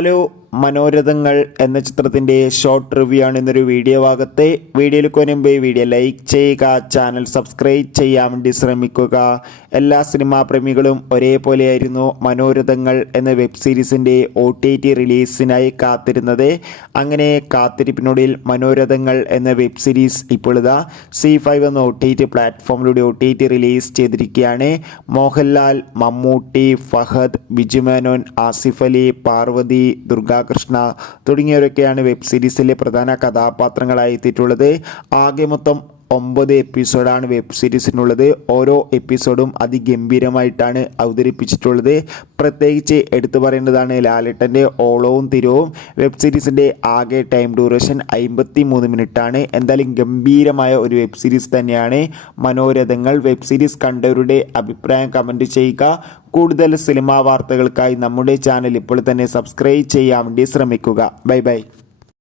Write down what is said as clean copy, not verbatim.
Hello, മനോരഥങ്ങൾ എന്ന ചിത്രത്തിൻ്റെ short review ആണ് ഇന്നൊരു വീഡിയോ ഭാഗത്തെ. വീഡിയോയിൽ മുൻപ് വീഡിയോ ലൈക്ക് ചെയ്യുക, ചാനൽ സബ്സ്ക്രൈബ് ചെയ്യാൻ വേണ്ടി ശ്രമിക്കുക. എല്ലാ സിനിമാ പ്രേമികളും ഒരേപോലെയായിരുന്നു മനോരഥങ്ങൾ എന്ന വെബ് സീരീസിൻ്റെ OTT റിലീസിനായി കാത്തിരുന്നത്. അങ്ങനെ കാത്തിരിപ്പിനൊടുവിൽ മനോരഥങ്ങൾ എന്ന വെബ് സീരീസ് ഇപ്പോൾ ഇതാ C5 എന്ന OTT പ്ലാറ്റ്ഫോമിലൂടെ OTT റിലീസ് ചെയ്തിരിക്കുകയാണ്. മോഹൻലാൽ, മമ്മൂട്ടി, ഫഹദ്, ബിജു മേനോൻ, ആസിഫ് അലി, പാർവതി, ദുർഗാകൃഷ്ണ തുടങ്ങിയവരൊക്കെയാണ് വെബ് സീരീസിലെ പ്രധാന കഥാപാത്രങ്ങളായി എത്തിയിട്ടുള്ളത്. ആകെ മൊത്തം 9 എപ്പിസോഡാണ് വെബ് സീരീസിനുള്ളത്. ഓരോ എപ്പിസോഡും അതിഗംഭീരമായിട്ടാണ് അവതരിപ്പിച്ചിട്ടുള്ളത്. പ്രത്യേകിച്ച് എടുത്തു പറയേണ്ടതാണ് ലാലേട്ടൻ്റെ ഓളവും തിരവും. വെബ് സീരീസിൻ്റെ ആകെ ടൈം ഡ്യൂറേഷൻ 53 മിനിറ്റാണ്. എന്തായാലും ഗംഭീരമായ ഒരു വെബ് സീരീസ് തന്നെയാണ് മനോരഥങ്ങൾ. വെബ് സീരീസ് കണ്ടവരുടെ അഭിപ്രായം കമൻറ്റ് ചെയ്യുക. കൂടുതൽ സിനിമാ വാർത്തകൾക്കായി നമ്മുടെ ചാനൽ ഇപ്പോൾ തന്നെ സബ്സ്ക്രൈബ് ചെയ്യാൻ വേണ്ടി ശ്രമിക്കുക. Bye bye.